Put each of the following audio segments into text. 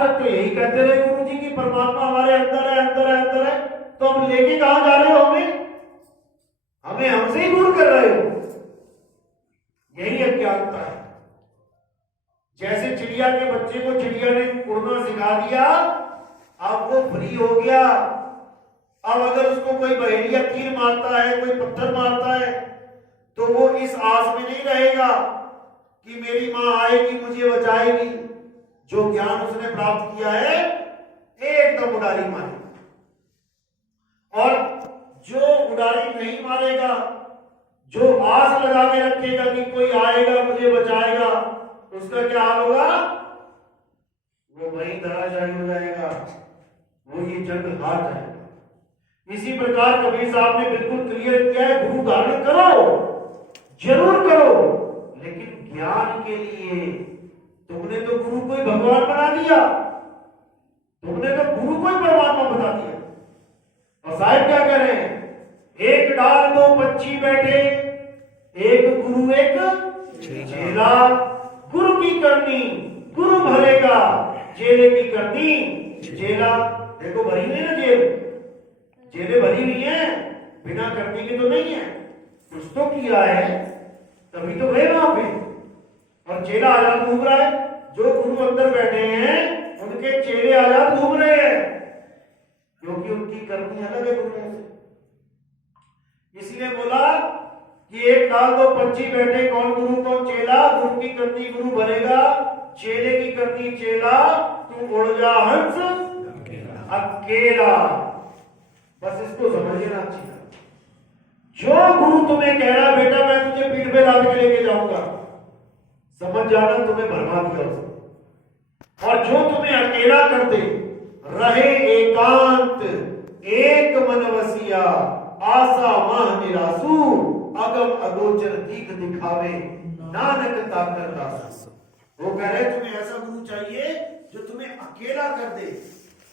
तक तो यही कहते रहे गुरु जी की परमात्मा हमारे अंदर है, अंदर है, अंदर है। तो हम लेके कहां जा रहे हो? हमें हमसे ही दूर कर रहे हो। यही अज्ञानता है। जैसे चिड़िया के बच्चे को चिड़िया ने उड़ना सिखा दिया, अब वो फ्री हो गया। अब अगर उसको कोई बहेलिया तीर मारता है, कोई पत्थर मारता है, तो वो इस आस में नहीं रहेगा कि मेरी मां आएगी मुझे बचाएगी। जो ज्ञान उसने प्राप्त किया है एकदम उड़ारी मारेगा। और जो उड़ारी नहीं मारेगा, जो आस लगा के रखेगा कि कोई आएगा मुझे बचाएगा, उसका क्या हाल होगा? वो वहीं धराशायी हो जाएगा, वो ये जंग हार जाएगा। इसी प्रकार कबीर साहब ने बिल्कुल क्लियर किया है, गुरु धारण करो, जरूर करो, लेकिन ज्ञान के लिए। तुमने तो गुरु को ही भगवान बना दिया, तुमने तो गुरु को ही परमात्मा बता दिया। और साहब क्या कह रहे हैं? एक डाल दो पंछी बैठे, एक गुरु एक चेला। गुरु की करनी गुरु भरेगा, चेले की करनी चेला। देखो भरी नहीं ना जेल, जेलें भरी हुई है, बिना करनी के तो नहीं है, कुछ तो किया है तभी तो गए वहां पे। और चेला आजाद घूम रहा है। जो गुरु अंदर बैठे हैं उनके चेले आजाद घूम रहे हैं, क्योंकि उनकी करनी अलग है गुरुओं से। इसलिए बोला कि एक डाल दो पंछी बैठे, कौन गुरु कौन चेला। गुरु की करनी गुरु भरेगा, चेले की करनी चेला। तू उड़ जा हंस अकेला। बस इसको समझ लेना चाहिए। जो गुरु तुम्हें कह रहा है बेटा मैं तुझे पीठ पे लाद के लेके जाऊंगा, समझ जाना तुम्हें भरमा दिया उसने। और जो तुम्हें अकेला कर दे, रहे एकांत एक मन वसिया, आशा माह निरासु, अगम अगोचर दीख दिखावे, नानक ताकर दास। वो कह रहे तुम्हें ऐसा गुरु चाहिए जो तुम्हें अकेला कर दे,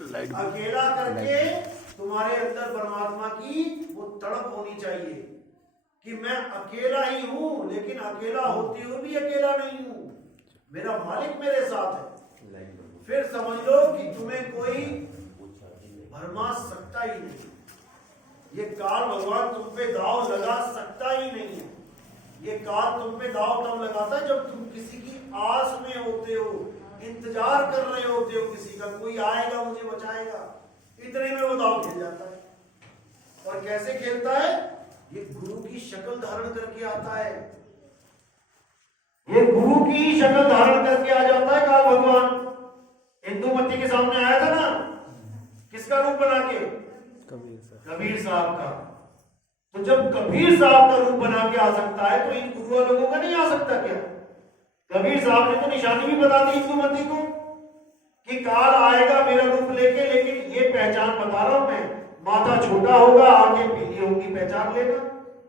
अकेला करके तुम्हारे अंदर परमात्मा की वो तड़प होनी चाहिए कि मैं अकेला ही हूं, लेकिन अकेला होते हुए भी अकेला नहीं हूं, मेरा मालिक मेरे साथ है। फिर समझ लो कि तुम्हें कोई भरमा सकता ही नहीं। ये काल भगवान तुम पे दाव लगा सकता ही नहीं है। ये काल तुम पे दाव तब लगाता है जब तुम किसी की आस में होते हो, इंतजार कर रहे होते हो किसी का, कोई आएगा मुझे बचाएगा। इतने में वो दाव खेल जाता है। और कैसे खेलता है? ये गुरु की शक्ल धारण करके आता है। ये गुरु की शक्ल धारण करके आ जाता है काल भगवान। इंदुमती के सामने आया था ना, किसका रूप बना के? कबीर साहब का। तो जब कबीर साहब का रूप बना के आ सकता है तो इन गुरुओं लोगों का नहीं आ सकता क्या? कबीर साहब ने तो निशानी भी बता दी इंदुमती को कि काल आएगा मेरा रूप लेके, लेकिन ये पहचान बता रहा हूं मैं, माथा छोटा होगा, आंखें पीली होंगी, पहचान लेना।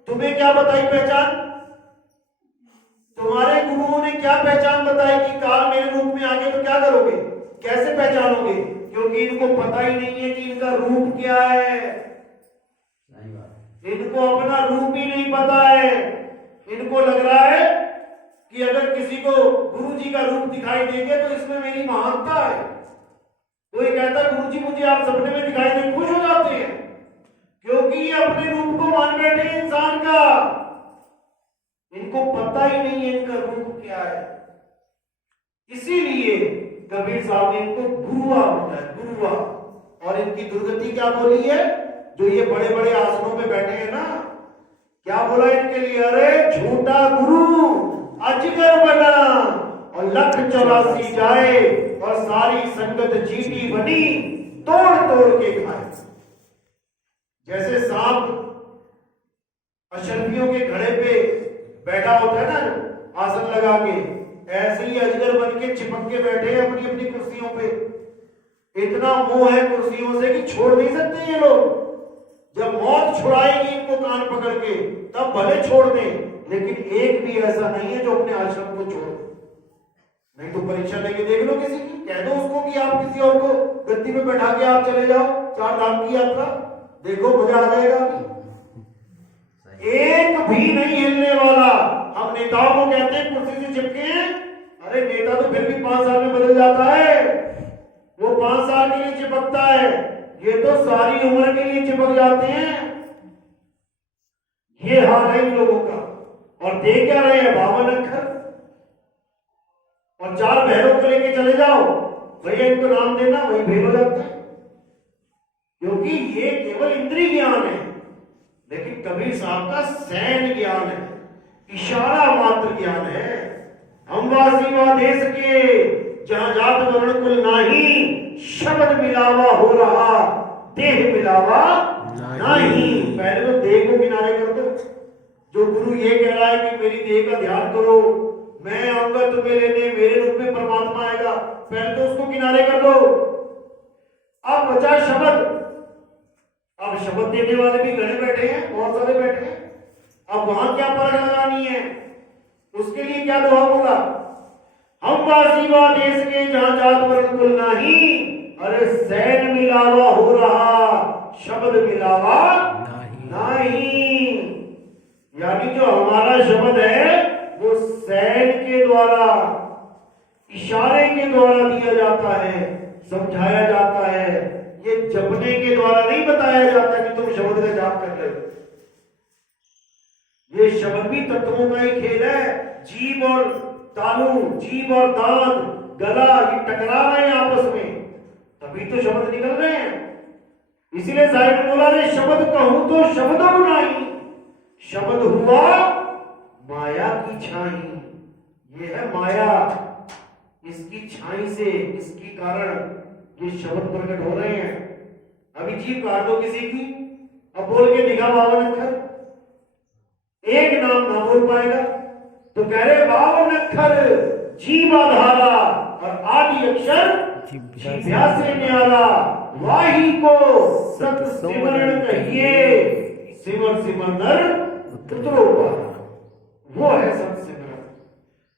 तुम्हें क्या बताई पहचान? तुम्हारे गुरुओं ने क्या पहचान बताई कि काल मेरे रूप में आगे तो क्या करोगे, कैसे पहचानोगे? क्योंकि इनको पता ही नहीं है कि इनका रूप क्या है। इनको अपना रूप ही नहीं पता है। इनको लग रहा है कि अगर किसी को गुरु जी का रूप दिखाई देंगे तो इसमें मेरी महानता है। तो ये कहता है गुरु जी मुझे आप सपने में दिखाई दे, खुश हो जाते हैं, क्योंकि ये अपने रूप को मान बैठे इंसान का। इनको पता ही नहीं है इनका रूप क्या है। इसीलिए कबीर साहब ने इनको गुरुआ बताया, गुरुआ। और इनकी दुर्गति क्या बोली है? जो ये बड़े बड़े आसनों में बैठे हैं ना, क्या बोला इनके लिए? अरे झूठा गुरु अजगर बना और लख 84 जाए और सारी संगत जीती बनी, तोड़ तोड़ के खाए। जैसे सांप अशरफियों के घड़े पे बैठा होता है ना आसन लगा के, ऐसे ही अजगर बन के चिपक के बैठे हैं अपनी अपनी कुर्सियों पे। इतना मोह है कुर्सियों से कि छोड़ नहीं सकते ये लोग। जब मौत छुड़ाएगी इनको कान पकड़ के तब भले छोड़ दें, लेकिन एक भी ऐसा नहीं है जो अपने आश्रम को छोड़ दे। नहीं तो परीक्षा लेके देख लो किसी की, कह दो उसको कि आप किसी और को गद्दी में बैठा के आप चले जाओ 4 धाम की यात्रा, देखो मजा आ जाएगा। एक भी नहीं हिलने वाला। हम नेताओं को कहते हैं कुर्सी से चिपके हैं, अरे नेता तो फिर भी 5 साल में बदल जाता है। वो 5 साल के लिए चिपकता है, ये तो सारी उम्र के लिए चिपक जाते हैं। ये हाल है इन लोगों का। और दे क्या रहे हैं? 52 अक्षर। और 4 बहनों को लेके चले जाओ, भैया इनको नाम देना, वही भेद हो जाता है। क्योंकि ये केवल इंद्रिय ज्ञान है, लेकिन कबीर साहब का सैन्य ज्ञान है, इशारा मात्र ज्ञान है। हम वासी वा देश के, जहां जात वर्ण कुल नाही, शब्द मिलावा हो रहा, देह मिलावा नहीं। पहले तो देह को किनारे कर दो। जो गुरु ये कह रहा है कि मेरी देह का ध्यान करो, मैं आऊंगा तुम्हें लेने, मेरे रूप में परमात्मा आएगा, पहले तो उसको किनारे कर दो। अब बचा शब्द। अब शब्द देने वाले भी घने बैठे हैं, बहुत सारे बैठे हैं। अब वहां क्या परख लगानी है? उसके लिए क्या दोहा बोला? हम वासी वा देश के, जहां जात वर्ण कुल नाही, अरे सैन मिलावा हो रहा, शब्द मिलावा नहीं। यानी जो हमारा शब्द है वो सैन के द्वारा, इशारे के द्वारा दिया जाता है, समझाया जाता है। ये जपने के द्वारा नहीं बताया जाता कि तुम शब्द का जाप कर रहे हो। ये शब्द भी तत्वों का ही खेल है। जीभ और तालू, जीभ और दांत, गला, ये टकरा रहे हैं आपस में, तभी तो शब्द निकल रहे हैं। इसीलिए साहिब ने बोला, रे शब्द कहूं तो शब्द नहीं, शब्द हुआ माया की छाई। ये है माया, इसकी छाई से, इसकी कारण ये शब्द प्रकट हो रहे हैं। अभी जीभ काट दो किसी की, अब बोल के दिखा 52 अक्षर, एक नाम ना बोल पाएगा, तो कह रहे 52 अक्षर जीभ आधारा, और आदि अक्षर जिह्वा से न्यारा, वाही को सत सिमरण कहिए, सिमर सिमर नर उतरो पारा। वो है सत सिमरन,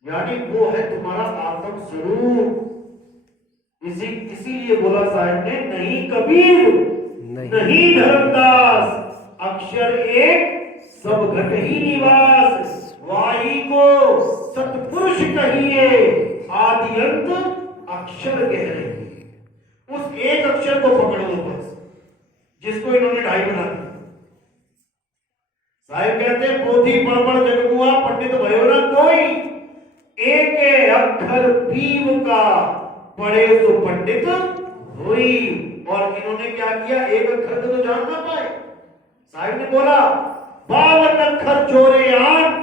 यानी वो है तुम्हारा आत्म स्वरूप। इसीलिए बोला साहब ने, नहीं कबीर नहीं धर्मदास, अक्षर एक सब घट ही निवास, वाही को सतपुरुष कहिए, आदि अंत अक्षर कह रहे। उस एक अक्षर को पकड़ लो बस, जिसको इन्होंने ढाई बना दिया। साहिब कहते हैं, पोथी पढ़ जगमुआ पंडित भयो न कोई, एक अक्षर पीव का पढ़े तो पंडित हुई। और इन्होंने क्या किया? एक अक्षर को तो जान ना पाए। साहिब ने बोला 52 अक्षर चोरे आन,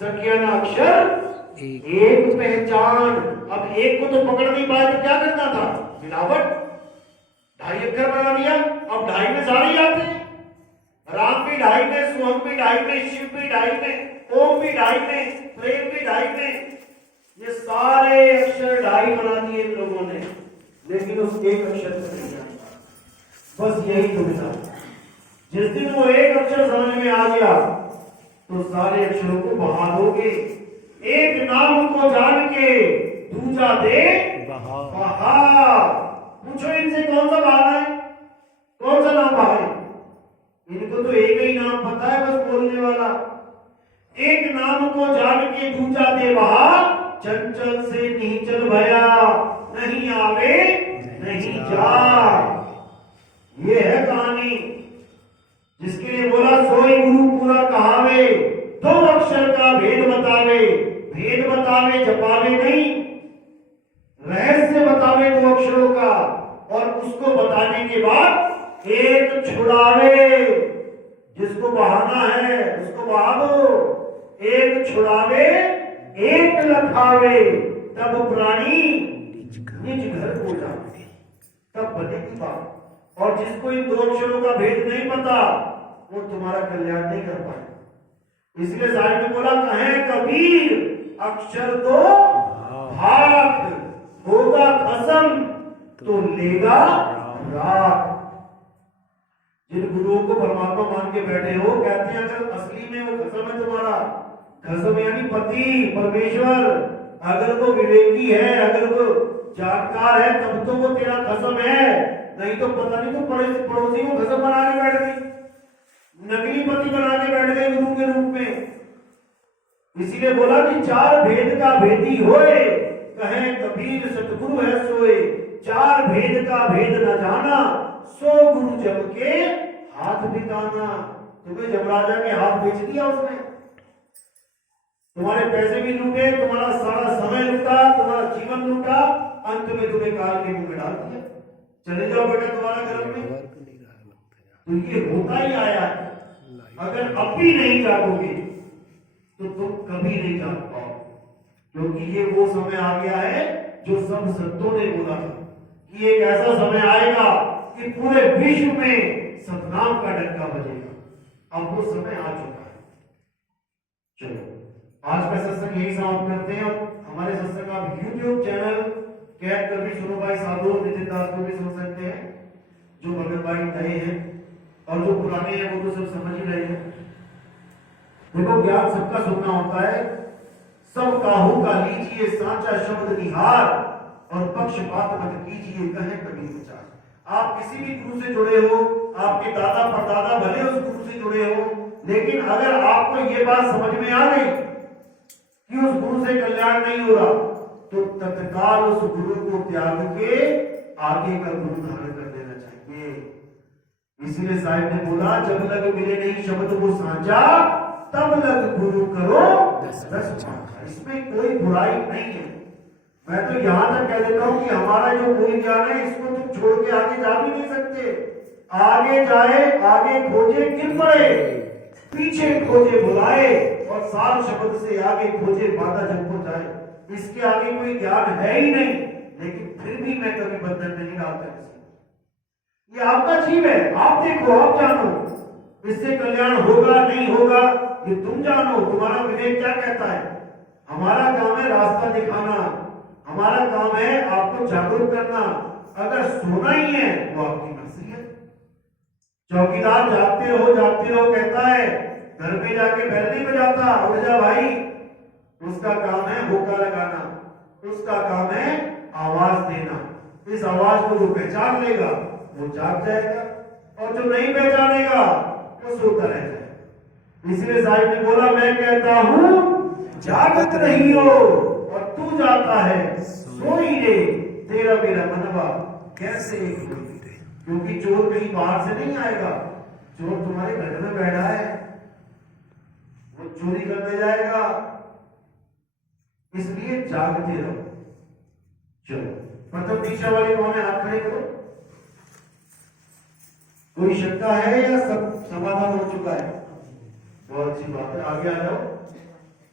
सकिया ना अक्षर एक पहचान। अब एक को तो पकड़ नहीं पाए तो क्या करना था? मिलावट। 2.5 अक्षर बना दिया, अब 2.5 में सारे आते हैं। राम भी 2.5 में, सुहम भी 2.5 में, शिव भी 2.5 में, ओम भी 2.5 में, प्रेम भी 2.5 में। ये सारे अक्षर 2.5 बना दिए इन लोगों ने, लेकिन उस एक अक्षर को नहीं जानता। बस यही दुविधा। जिस दिन वो एक अक्षर समझ में आ गया तो सारे अक्षरों को बहा दोगे। एक नाम को जान के दूजा दे बहा। पूछो इनसे कौन सा बहाना है, कौन सा नाम बहा है? इनको तो एक ही नाम पता है, बस बोलने वाला। एक नाम को जान के दूजा दे बहा, चंचल से नीचल भया, नहीं आवे नहीं जा। ये है कहानी, जिसके लिए बोला सोई गुरु पूरा कहावे, 2 अक्षर का भेद बतावे, भेद बतावे जपावे नहीं, रहस्य बतावे 2 अक्षरों का, और उसको बताने के बाद एक छुड़ावे। जिसको बहाना है उसको बहा दो, एक छुड़ावे एक लखावे, तब प्राणी निज घर को जावे, तब बनेगी बात। और जिसको इन 2 अक्षरों का भेद नहीं पता, वो तुम्हारा कल्याण नहीं कर पाए। इसलिए साहिब ने बोला, कहें कबीर अक्षर दो भाग, होगा खसम तो लेगा राग। जिन गुरुओं को परमात्मा मान के बैठे हो, कहते हैं अगर असली में वो खसम है तुम्हारा, खसम यानी पति परमेश्वर, अगर वो विवेकी है, अगर वो जानकार है, तब तो वो तेरा खसम है। नहीं तो पता नहीं तो पड़ोसी को खसम बना के बैठ गई, नकली पति बना के बैठ गए गुरु के रूप में। इसीलिए बोला कि 4 भेद का भेदी होए, कहे कबीर सतगुरु है सोए। 4 भेद का भेद न जाना, सो गुरु जम के हाथ बिताना। तुम्हें जमराजा के हाथ बेच दिया उसने, तुम्हारे पैसे भी लूटे, तुम्हारा सारा समय लूटा, तुम्हारा जीवन लूटा, अंत में तुम्हें काल के मुंह में डाल दिया, चले जाओ बेटा तुम्हारा गर्भ में। तो ये होता ही आया है। अगर अब भी नहीं जागोगे तो तुम कभी नहीं जाग पाओ, क्योंकि ये वो समय आ गया है जो सब संतों ने बोला था कि एक ऐसा समय आएगा कि पूरे विश्व में सतनाम का डंका बजेगा। अब वो समय आ चुका है। चलो आज का सत्संग यही समाप्त करते हैं, और हमारे सत्संग आप YouTube चैनल कैद कर भी सुनो भाई साधु नितिन दास को भी सुन सकते हैं। जो भगत भाई नए हैं और जो पुराने हैं वो तो सब समझ ही रहे हैं। देखो ज्ञान सबका सुनना होता है, सब काहू का लीजिए सांचा शब्द निहार, और पक्षपात मत कीजिए कहे कभी विचार। आप किसी भी गुरु से जुड़े हो, आपके दादा परदादा भले उस गुरु से जुड़े हो, लेकिन अगर आपको ये बात समझ में आ गई कि उस गुरु से कल्याण नहीं हो रहा, तो तत्काल उस गुरु को त्याग के आगे का गुरु धारण कर लेना चाहिए। इसीलिए साहिब ने बोला, जब लग मिले नहीं शब्द को सांझा, तब लग गुरु करो 10 इसमें कोई बुराई नहीं है। मैं तो यहां तक कह देता हूं कि हमारा जो मूल ज्ञान है इसको तुम छोड़ के आगे जा भी नहीं सकते। आगे जाए, आगे खोजे गिर पड़े, पीछे खोजे बुलाए, और साल शब्द से आगे खोजे बाधा जब को जाए। इसके आगे कोई ज्ञान है ही नहीं, लेकिन फिर भी मैं कभी बंधन नहीं डालता किसी। ये आपका जीव है, आप देखो, आप जानो, इससे कल्याण होगा नहीं होगा ये तुम जानो, तुम्हारा विवेक क्या कहता है। हमारा काम है रास्ता दिखाना, हमारा काम है आपको जागरूक करना। अगर सोना ही है वो आपकी मर्जी है। चौकीदार जागते रहो कहता है, घर पे जाके बैल नहीं बजाता, उठ जा भाई। उसका काम है होका लगाना, उसका काम है आवाज देना। इस आवाज को जो पहचान लेगा वो जाग जाएगा, और जो नहीं पहचानेगा वो सोता रह जाएगा। इसलिए साहिब ने बोला, मैं कहता हूं जागत नहीं हो, और तू जाता है सोई रे, तेरा मेरा मनवा कैसे एक होई रे। क्योंकि चोर कहीं बाहर से नहीं आएगा, चोर तुम्हारे घर में बैठा है, वो चोरी करने जाएगा। इसलिए जागते रहो। चलो प्रथम दीक्षा वाले कौन है, हाथ खड़े करो। कोई शंका है या सब समाधान हो चुका है? बहुत अच्छी बात है। आगे आ जाओ,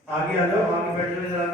आगे आ जाओ, आगे बैठ जाओ जरा।